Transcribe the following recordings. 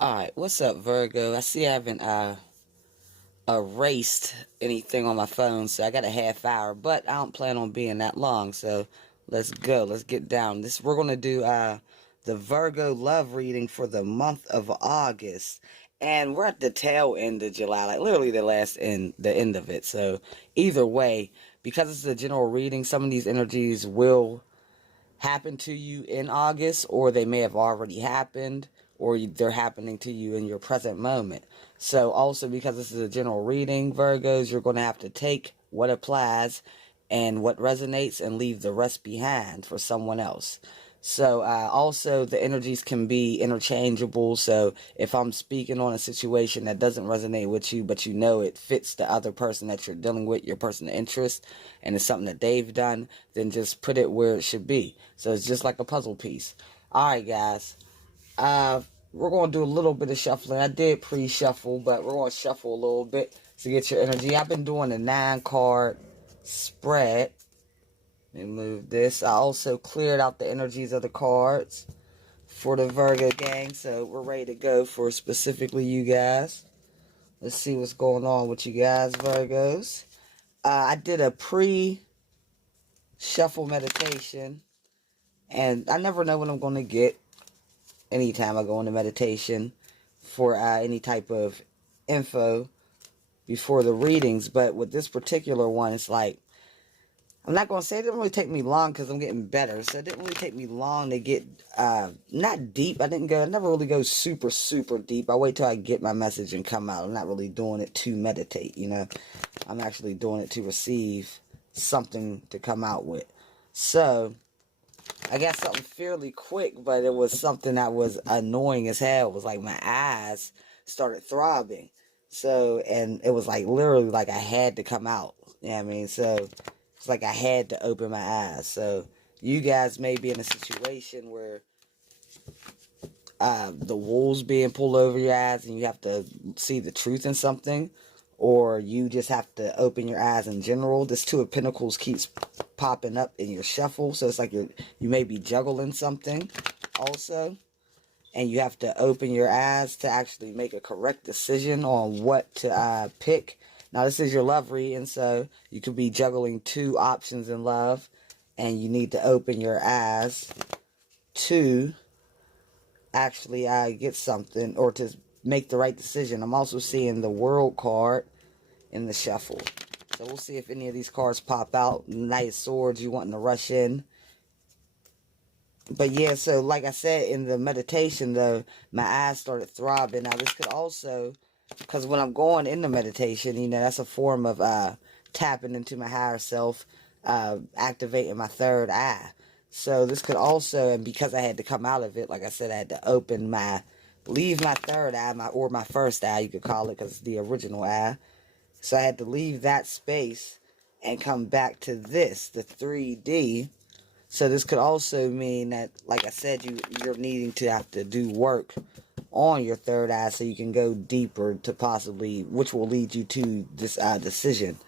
Alright, what's up, Virgo? I see I haven't erased anything on my phone, so I got a half hour, but I don't plan on being that long, so let's go. Let's get down. We're gonna do the Virgo love reading for the month of August. And we're at the tail end of July, like literally the end of it. So either way, because it's a general reading, some of these energies will happen to you in August, or they may have already happened, or they're happening to you in your present moment. So also, because this is a general reading, Virgos, you're going to have to take what applies and what resonates and leave the rest behind for someone else. So also the energies can be interchangeable. So if I'm speaking on a situation that doesn't resonate with you, but you know it fits the other person that you're dealing with, your person of interest, and it's something that they've done, then just put it where it should be. So it's just like a puzzle piece. Alright, guys. We're going to do a little bit of shuffling. I did pre-shuffle, but we're going to shuffle a little bit to get your energy. I've been doing a 9-card spread. Let me move this. I also cleared out the energies of the cards for the Virgo gang, so we're ready to go for specifically you guys. Let's see what's going on with you guys, Virgos. I did a pre-shuffle meditation, and I never know what I'm going to get anytime I go into meditation for any type of info before the readings. But with this particular one, it's like, I'm not going to say it didn't really take me long because I'm getting better. So it didn't really take me long to get, not deep. I never really go super, super deep. I wait till I get my message and come out. I'm not really doing it to meditate, you know. I'm actually doing it to receive something to come out with. So I got something fairly quick, but it was something that was annoying as hell. It was like my eyes started throbbing. So, and it was like literally like I had to come out. You know what I mean? So it's like I had to open my eyes. So you guys may be in a situation where the wool's being pulled over your eyes and you have to see the truth in something, or you just have to open your eyes in general. This Two of Pentacles keeps popping up in your shuffle, so it's like you may be juggling something also, and you have to open your eyes to actually make a correct decision on what to pick. Now this is your love reading, so you could be juggling two options in love, and you need to open your eyes to actually get something, or to make the right decision. I'm also seeing the World card in the shuffle. So we'll see if any of these cards pop out. Knight of Swords, you wanting to rush in. But yeah, so like I said in the meditation though, my eyes started throbbing. Now this could also, because when I'm going into meditation, you know, that's a form of tapping into my higher self, activating my third eye. So this could also, and because I had to come out of it, like I said, I had to leave my third eye, or my first eye, you could call it, because it's the original eye. So I had to leave that space and come back to this, the 3D. So this could also mean that, like I said, you're needing to have to do work on your third eye so you can go deeper to possibly, which will lead you to this decision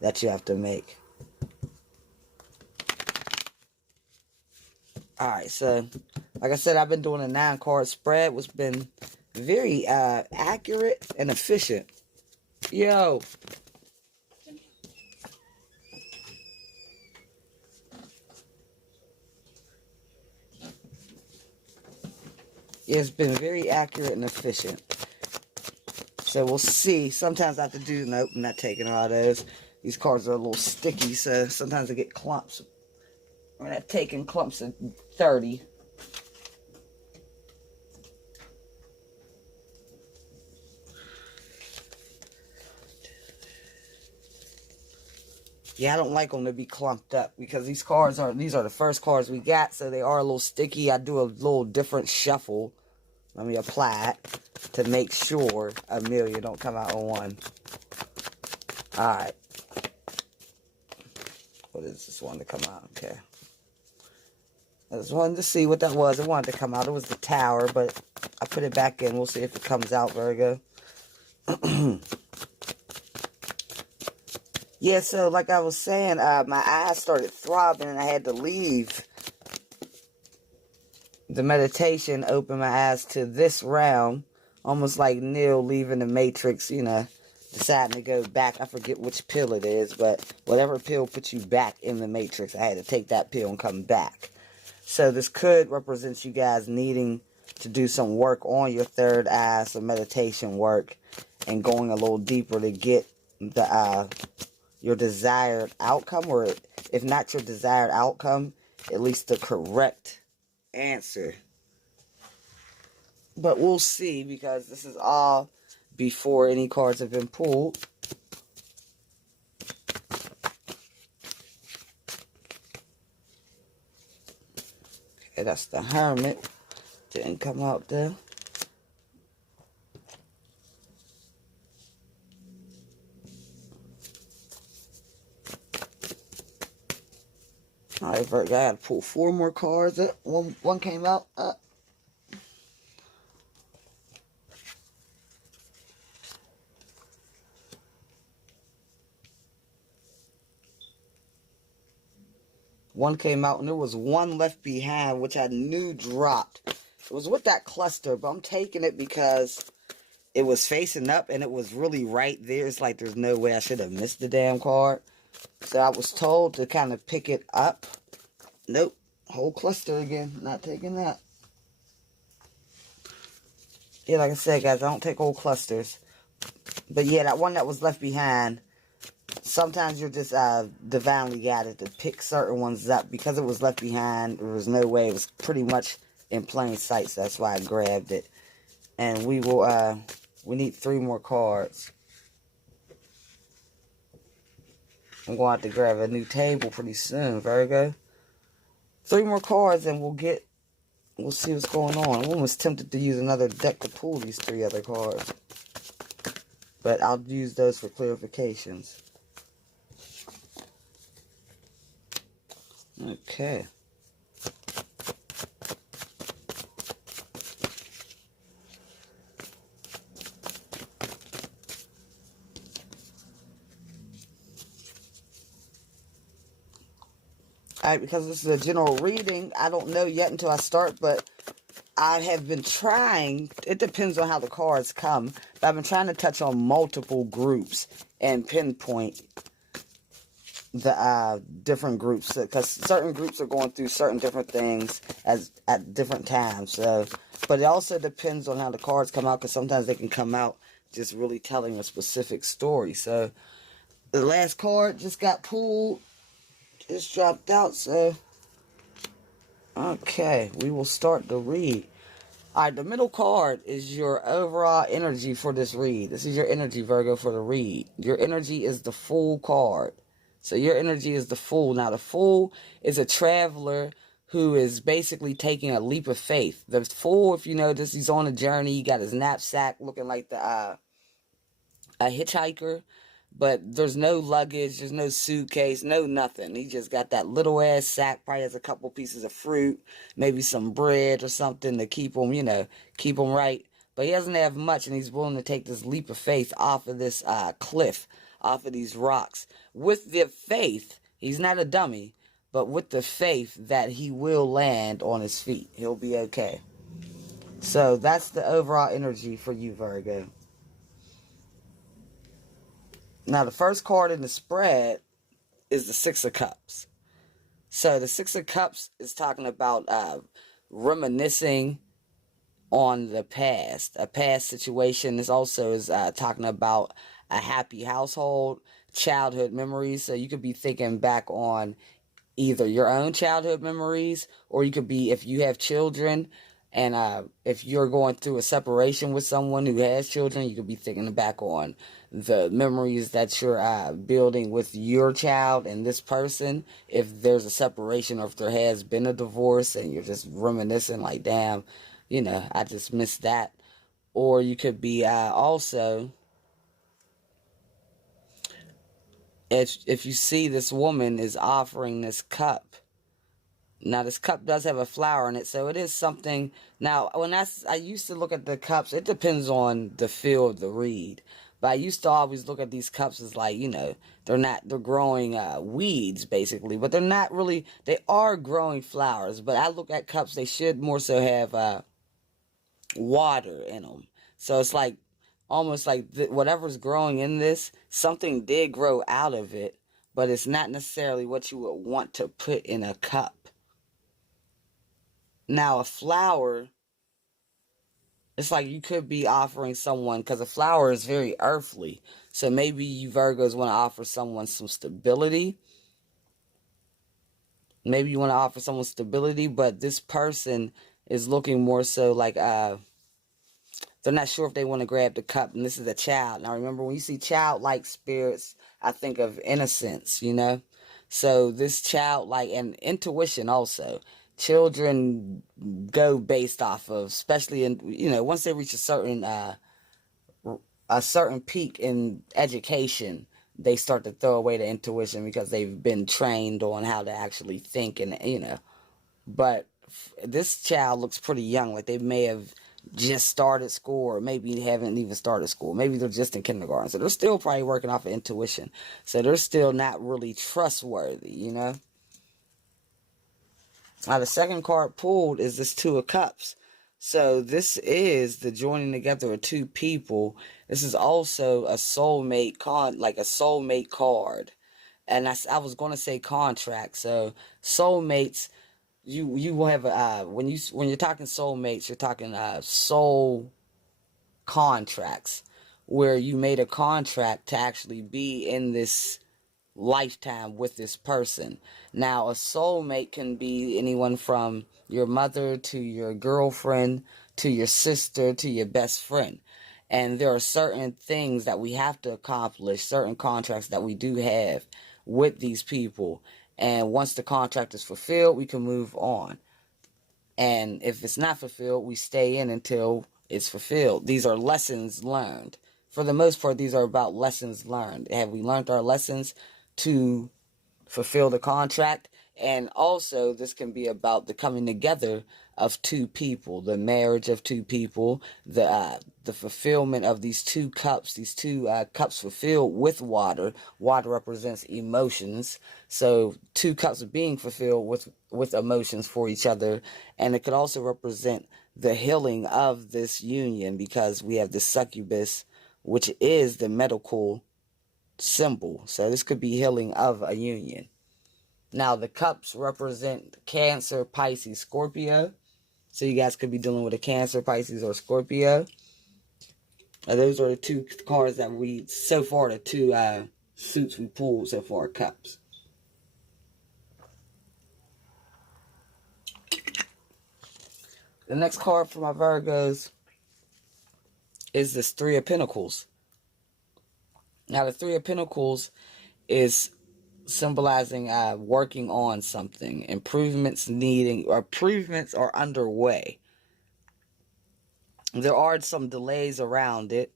that you have to make. Alright, so like I said, I've been doing a 9-card spread, which has been very accurate and efficient. Yo! It's been very accurate and efficient. So we'll see. Sometimes I have to do, nope, I'm not taking all those. These cards are a little sticky, so sometimes I get clumps. I'm not taking clumps of 30. Yeah, I don't like them to be clumped up because these are the first cards we got, so they are a little sticky. I do a little different shuffle. Let me apply it to make sure Amelia don't come out on one. Alright. What is this one to come out? Okay. I just wanted to see what that was. I wanted to come out. It was the Tower, but I put it back in. We'll see if it comes out, Virgo. Yeah, so like I was saying, my eyes started throbbing and I had to leave the meditation, open my eyes to this round Almost like Neo leaving the Matrix, you know, deciding to go back. I forget which pill it is, but whatever pill puts you back in the Matrix, I had to take that pill and come back. So this could represent you guys needing to do some work on your third eye, some meditation work, and going a little deeper to get the your desired outcome, or if not your desired outcome, at least the correct answer. But we'll see, because this is all before any cards have been pulled. Okay, that's the Hermit. Didn't come out there. Alright, Virgo, I gotta pull 4 more cards. One came out. One came out, and there was one left behind, which I knew dropped. It was with that cluster, but I'm taking it because it was facing up, and it was really right there. It's like there's no way I should have missed the damn card. So I was told to kind of pick it up. Nope. Whole cluster again. Not taking that. Yeah, like I said, guys, I don't take whole clusters. But yeah, that one that was left behind, sometimes you're just divinely guided to pick certain ones up. Because it was left behind, there was no way. It was pretty much in plain sight, so that's why I grabbed it. And we need 3 more cards. I'm going to have to grab a new table pretty soon, Virgo. 3 more cards and we'll see what's going on. I was tempted to use another deck to pull these 3 other cards, but I'll use those for clarifications. Okay. Alright, because this is a general reading, I don't know yet until I start, but I have been trying, it depends on how the cards come, but I've been trying to touch on multiple groups and pinpoint the different groups, because certain groups are going through certain different things at different times. So, but it also depends on how the cards come out, because sometimes they can come out just really telling a specific story. So, the last card just got pulled. Just dropped out, so okay, we will start the read. Alright, the middle card is your overall energy for this read. This is your energy, Virgo, for the read. Your energy is the Fool card. So your energy is the Fool. Now, the Fool is a traveler who is basically taking a leap of faith. The Fool, if you notice, he's on a journey. He got his knapsack looking like a hitchhiker. But there's no luggage, there's no suitcase, no nothing. He just got that little ass sack, probably has a couple pieces of fruit, maybe some bread or something to keep him, you know, keep him right. But he doesn't have much, and he's willing to take this leap of faith off of this cliff, off of these rocks. With the faith, he's not a dummy, but with the faith that he will land on his feet. He'll be okay. So that's the overall energy for you, Virgo. Now, the first card in the spread is the Six of Cups. So, the Six of Cups is talking about reminiscing on the past. A past situation. This also is talking about a happy household, childhood memories. So, you could be thinking back on either your own childhood memories, or you could be, if you have children, and if you're going through a separation with someone who has children, you could be thinking back on the memories that you're building with your child and this person. If there's a separation, or if there has been a divorce, and you're just reminiscing like, damn, you know, I just missed that. Or you could be also, if you see this woman is offering this cup. Now, this cup does have a flower in it, so it is something. Now, I used to look at the cups, it depends on the feel of the read. But I used to always look at these cups as like, you know, they're growing weeds, basically. But they're not really, they are growing flowers. But I look at cups, they should more so have water in them. So it's like, almost like whatever's growing in this, something did grow out of it, but it's not necessarily what you would want to put in a cup. Now, a flower, it's like you could be offering someone, because a flower is very earthly. So maybe you Virgos want to offer someone some stability. Maybe you want to offer someone stability, but this person is looking more so like they're not sure if they want to grab the cup, and this is a child. Now remember, when you see childlike spirits, I think of innocence, you know? So this childlike, and intuition also. Children go based off of, especially in, you know, once they reach a certain peak in education, they start to throw away the intuition because they've been trained on how to actually think, and, you know. But this child looks pretty young, like they may have just started school, or maybe haven't even started school. Maybe they're just in kindergarten. So they're still probably working off of intuition. So they're still not really trustworthy, you know. Now the second card pulled is this Two of Cups. So this is the joining together of two people. This is also a soulmate like a soulmate card. And I was going to say contract. So soulmates, you will have when you're talking soulmates, you're talking soul contracts, where you made a contract to actually be in this lifetime with this person. Now, a soulmate can be anyone from your mother to your girlfriend to your sister to your best friend. And there are certain things that we have to accomplish, certain contracts that we do have with these people. And once the contract is fulfilled, we can move on. And if it's not fulfilled, we stay in until it's fulfilled. These are lessons learned. For the most part, these are about lessons learned. Have we learned our lessons to fulfill the contract? And also, this can be about the coming together of two people, the marriage of two people, the fulfillment of these two cups, cups fulfilled with water. Water represents emotions, so two cups being fulfilled with emotions for each other. And it could also represent the healing of this union, because we have the succubus, which is the medical symbol. So this could be healing of a union. Now, the cups represent Cancer, Pisces, Scorpio. So you guys could be dealing with a Cancer, Pisces, or Scorpio. Those are the two cards that so far, the two suits we pulled so far, cups. The next card for my Virgos is this Three of Pentacles. Now, the Three of Pentacles is symbolizing working on something. Improvements are underway. There are some delays around it,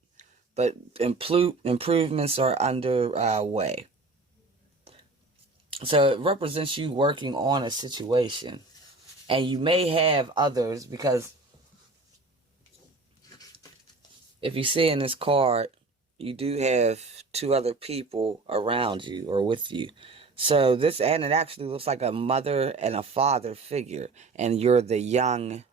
but improvements are underway. So it represents you working on a situation. And you may have others, because if you see in this card, you do have two other people around you or with you. So it actually looks like a mother and a father figure, and you're the young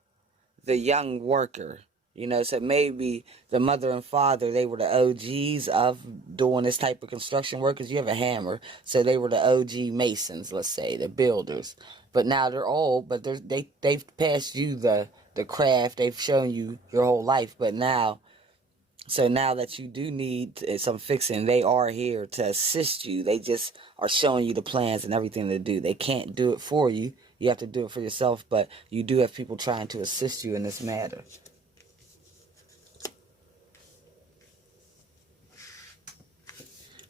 worker. You know, so maybe the mother and father, they were the OGs of doing this type of construction work, because you have a hammer. So they were the OG masons, let's say, the builders. But now they're old, but they've passed you the craft. They've shown you your whole life. But now that you do need some fixing, they are here to assist you. They just are showing you the plans and everything to do. They can't do it for you. You have to do it for yourself, but you do have people trying to assist you in this matter.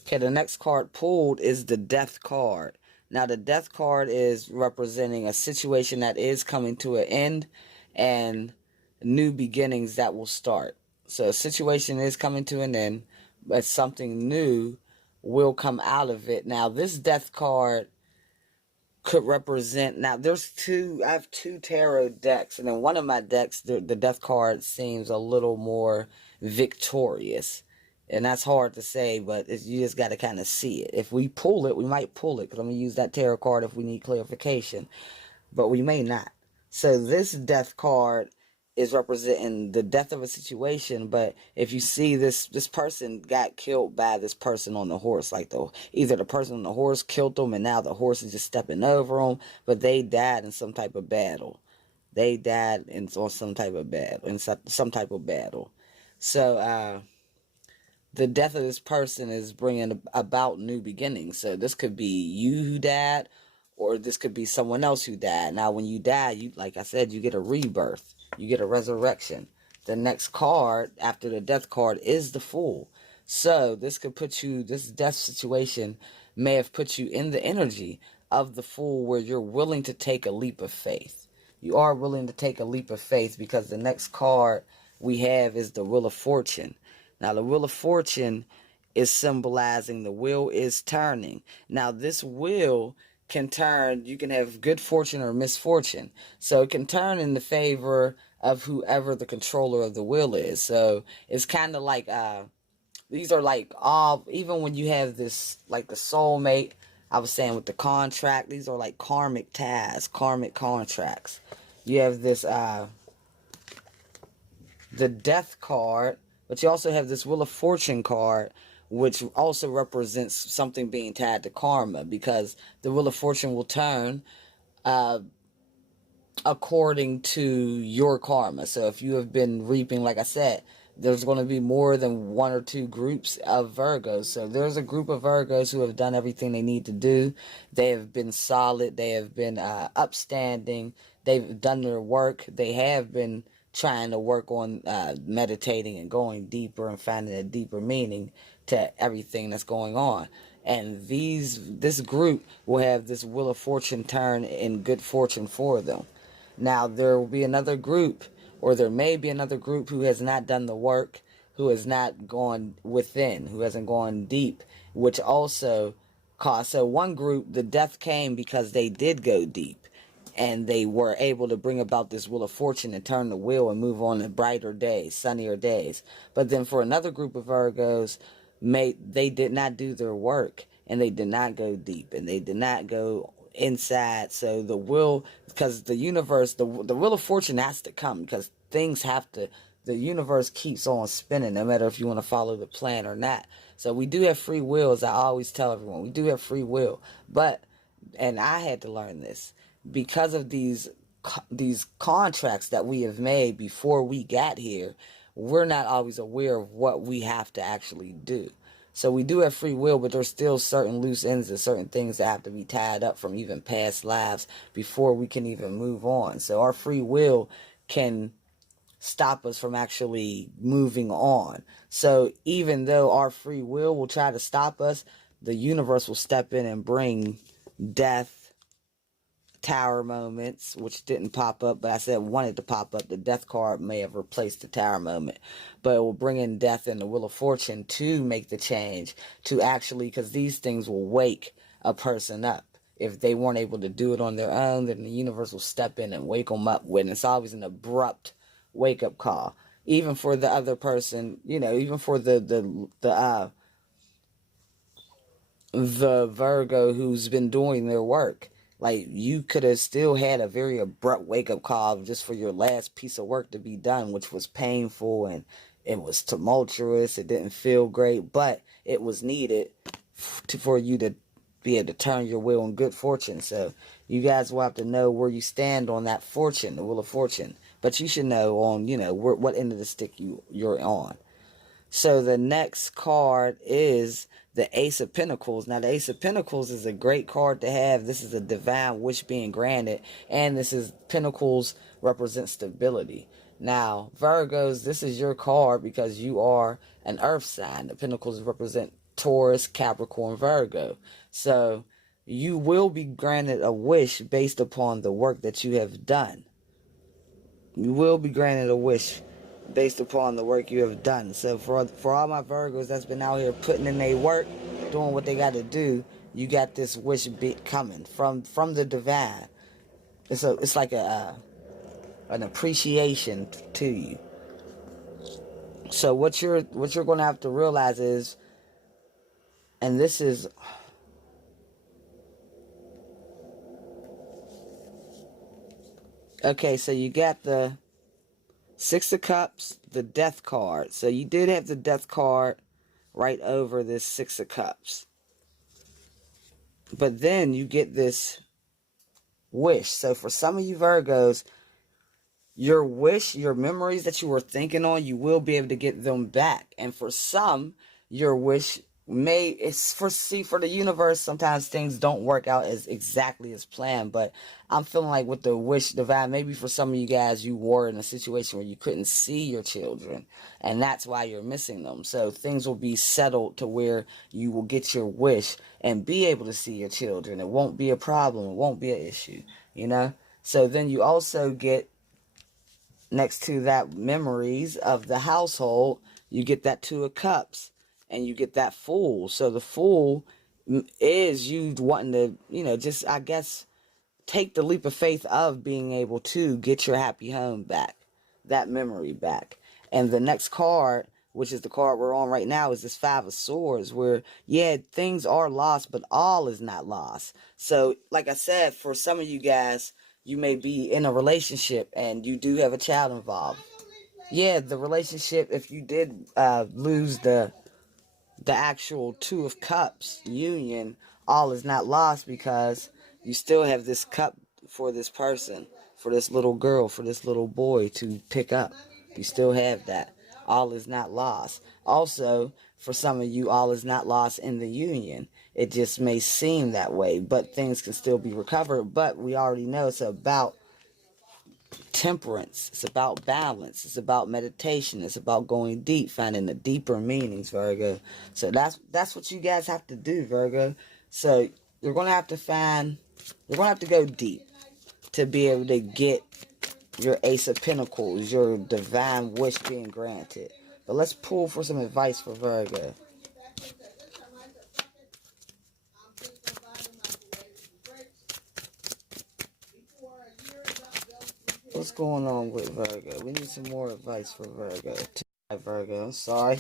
Okay, the next card pulled is the Death card. Now, the Death card is representing a situation that is coming to an end and new beginnings that will start. So a situation is coming to an end, but something new will come out of it. Now, this Death card could represent, now I have two tarot decks, and in one of my decks, the Death card seems a little more victorious. And that's hard to say, but you just got to kind of see it. If we pull it, we might pull it, because I'm going to use that tarot card if we need clarification. But we may not. So this Death card is representing the death of a situation, but if you see this person got killed by this person on the horse, like either the person on the horse killed them and now the horse is just stepping over them, but they died in some type of battle. They died on some type of battle, in some type of battle. So the death of this person is bringing about new beginnings. So this could be you who died, or this could be someone else who died. Now, when you die, you, like I said, you get a rebirth. You get a resurrection. The next card after the death card is the Fool. So this could put you, this death situation may have put you in the energy of the Fool, where you're willing to take a leap of faith. You are willing to take a leap of faith, because the next card we have is the Wheel of Fortune. Now, the Wheel of Fortune is symbolizing the wheel is turning. Now, this wheel can turn, you can have good fortune or misfortune. So it can turn in the favor of whoever the controller of the wheel is. So it's kind of like, these are like all, even when you have this, like the soulmate, I was saying with the contract, these are like karmic ties, karmic contracts. You have this, the death card, but you also have this Wheel of Fortune card, which also represents something being tied to karma, because the Wheel of Fortune will turn according to your karma. So if you have been reaping, like I said, there's going to be more than one or two groups of Virgos. So there's a group of Virgos who have done everything they need to do. They have been solid. They have been upstanding. They've done their work. They have been trying to work on meditating and going deeper and finding a deeper meaning to everything that's going on. And this group will have this Wheel of Fortune turn in good fortune for them. Now, there will be another group, or there may be another group, who has not done the work, who has not gone within, who hasn't gone deep, which also caused. So one group, the death came because they did go deep, and they were able to bring about this Wheel of Fortune and turn the wheel and move on to brighter days, sunnier days. But then for another group of Virgos, they did not do their work, and they did not go deep, and they did not go inside. So the will, because the universe, the Wheel of Fortune has to come, because things have to, the universe keeps on spinning, no matter if you want to follow the plan or not. So we do have free will, as I always tell everyone. We do have free will, but, and I had to learn this, because of these contracts that we have made before we got here, we're not always aware of what we have to actually do. So we do have free will, but there's still certain loose ends and certain things that have to be tied up from even past lives before we can even move on. So our free will can stop us from actually moving on. So even though our free will try to stop us, the universe will step in and bring death, tower moments, which didn't pop up, but I said wanted to pop up. The death card may have replaced the tower moment, but it will bring in death and the Wheel of Fortune to make the change, to actually, because these things will wake a person up. If they weren't able to do it on their own, then the universe will step in and wake them up. When it's always an abrupt wake up call, even for the other person, you know, even for the Virgo who's been doing their work. Like, you could have still had a very abrupt wake-up call just for your last piece of work to be done, which was painful and it was tumultuous. It didn't feel great, but it was needed for you to be able to turn your wheel in good fortune. So you guys will have to know where you stand on that fortune, the Wheel of Fortune. But you should know on, you know, what end of the stick you're on. So the next card is the Ace of Pentacles. Now, the Ace of Pentacles is a great card to have. This is a divine wish being granted. And this is, Pentacles represent stability. Now, Virgos, this is your card because you are an earth sign. The Pentacles represent Taurus, Capricorn, Virgo. So you will be granted a wish based upon the work that you have done. You will be granted a wish based upon the work you have done. So for all my Virgos that's been out here putting in their work, doing what they got to do, you got this wish coming from the divine. It's like an appreciation to you. So what you're going to have to realize is, and this is, okay, so you got the Six of Cups, the Death card. So you did have the Death card right over this Six of Cups. But then you get this wish. So for some of you Virgos, your wish, your memories that you were thinking on, you will be able to get them back. And for some, your wish for the universe, sometimes things don't work out as exactly as planned. But I'm feeling like with the wish divine, maybe for some of you guys, you were in a situation where you couldn't see your children, and that's why you're missing them. So things will be settled to where you will get your wish and be able to see your children. It won't be a problem. It won't be an issue, you know? So then you also get, next to that memories of the household, you get that Two of Cups and you get that Fool. So the Fool is you wanting to, just, I guess, take the leap of faith of being able to get your happy home back, that memory back. And the next card, which is the card we're on right now, is this Five of Swords, where, yeah, things are lost, but all is not lost. So, like I said, for some of you guys, you may be in a relationship and you do have a child involved. Yeah, the relationship, if you did lose the actual Two of Cups union, all is not lost, because you still have this cup for this person, for this little girl, for this little boy to pick up. You still have that. All is not lost. Also, for some of you, all is not lost in the union. It just may seem that way, but things can still be recovered. But we already know it's about temperance. It's about balance. It's about meditation. It's about going deep, finding the deeper meanings, Virgo. So that's what you guys have to do, Virgo. So you're going to have to go deep to be able to get your Ace of Pentacles, your divine wish being granted. But let's pull for some advice for Virgo. What's going on with Virgo? We need some more advice for Virgo. Virgo, I'm sorry.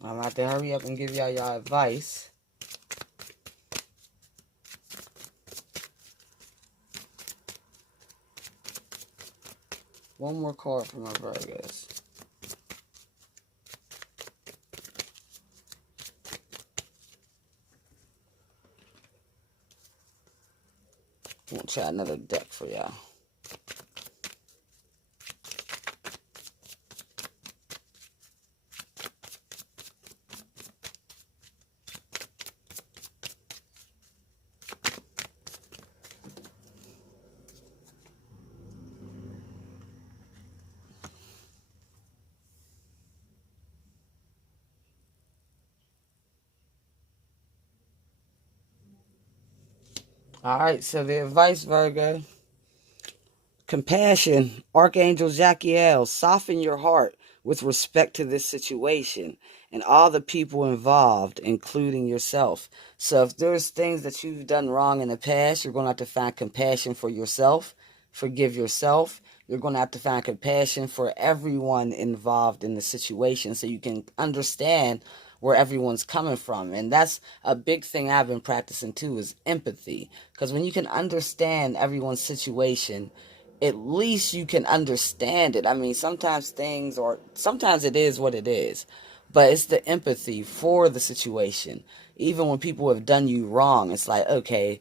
I'm about to hurry up and give y'all advice. One more card for my Virgos. We'll try another deck for y'all. Alright, so the advice, Virgo. Compassion. Archangel Zachiel, soften your heart with respect to this situation and all the people involved, including yourself. So if there's things that you've done wrong in the past, you're going to have to find compassion for yourself, forgive yourself. You're going to have to find compassion for everyone involved in the situation so you can understand where everyone's coming from. And that's a big thing I've been practicing too, is empathy. Because when you can understand everyone's situation, at least you can understand it. I mean, sometimes it is what it is, but it's the empathy for the situation. Even when people have done you wrong, it's like, okay,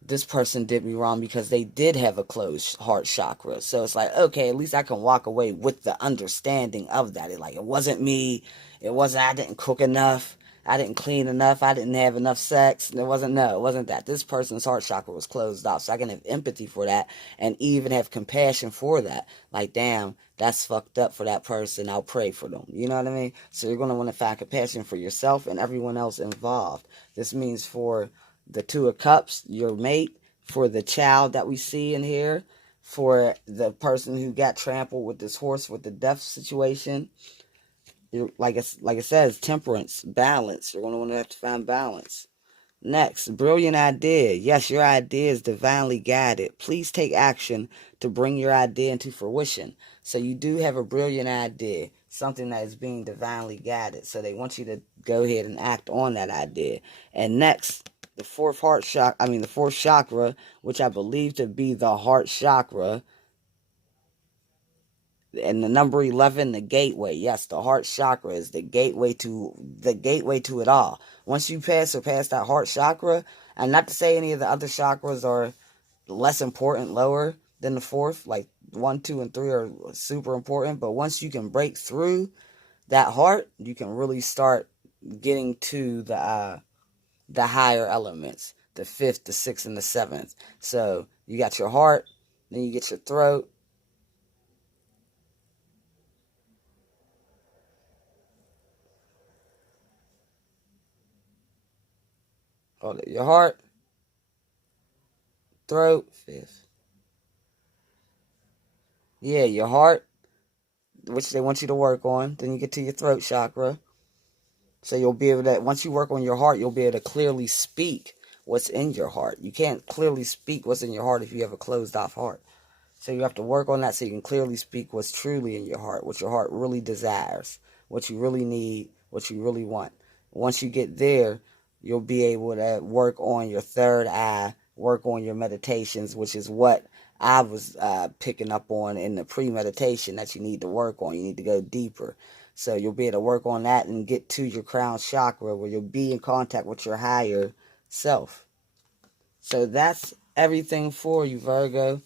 this person did me wrong because they did have a closed heart chakra. So it's like, okay, at least I can walk away with the understanding of that. It wasn't me. I didn't cook enough. I didn't clean enough. I didn't have enough sex. It wasn't that. This person's heart chakra was closed off. So I can have empathy for that and even have compassion for that. Like, damn, that's fucked up for that person. I'll pray for them. You know what I mean? So you're going to want to find compassion for yourself and everyone else involved. This means for the Two of Cups, your mate, for the child that we see in here, for the person who got trampled with this horse with the death situation. Like it says, temperance, balance. You're going to want to have to find balance. Next, brilliant idea. Yes, your idea is divinely guided. Please take action to bring your idea into fruition. So you do have a brilliant idea, something that is being divinely guided. So they want you to go ahead and act on that idea. And next, the fourth chakra, which I believe to be the heart chakra, and the number 11, the gateway. Yes, the heart chakra is the gateway to it all. Once you surpass that heart chakra, and not to say any of the other chakras are less important, lower than the fourth, like 1, 2, and 3 are super important, but once you can break through that heart, you can really start getting to the higher elements, the fifth, the sixth, and the seventh. So you got your heart, then you get your throat. Hold it. Your heart, throat, fifth. Yeah, your heart, which they want you to work on. Then you get to your throat chakra. So you'll be able to, once you work on your heart, you'll be able to clearly speak what's in your heart. You can't clearly speak what's in your heart if you have a closed off heart. So you have to work on that so you can clearly speak what's truly in your heart, what your heart really desires, what you really need, what you really want. Once you get there, you'll be able to work on your third eye, work on your meditations, which is what I was picking up on in the pre-meditation that you need to work on. You need to go deeper. So you'll be able to work on that and get to your crown chakra where you'll be in contact with your higher self. So that's everything for you, Virgo.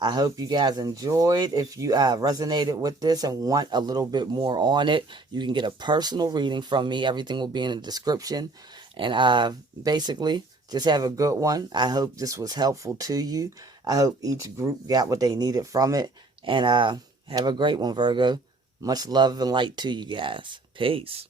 I hope you guys enjoyed. If you resonated with this and want a little bit more on it, you can get a personal reading from me. Everything will be in the description. And basically, just have a good one. I hope this was helpful to you. I hope each group got what they needed from it. And have a great one, Virgo. Much love and light to you guys. Peace.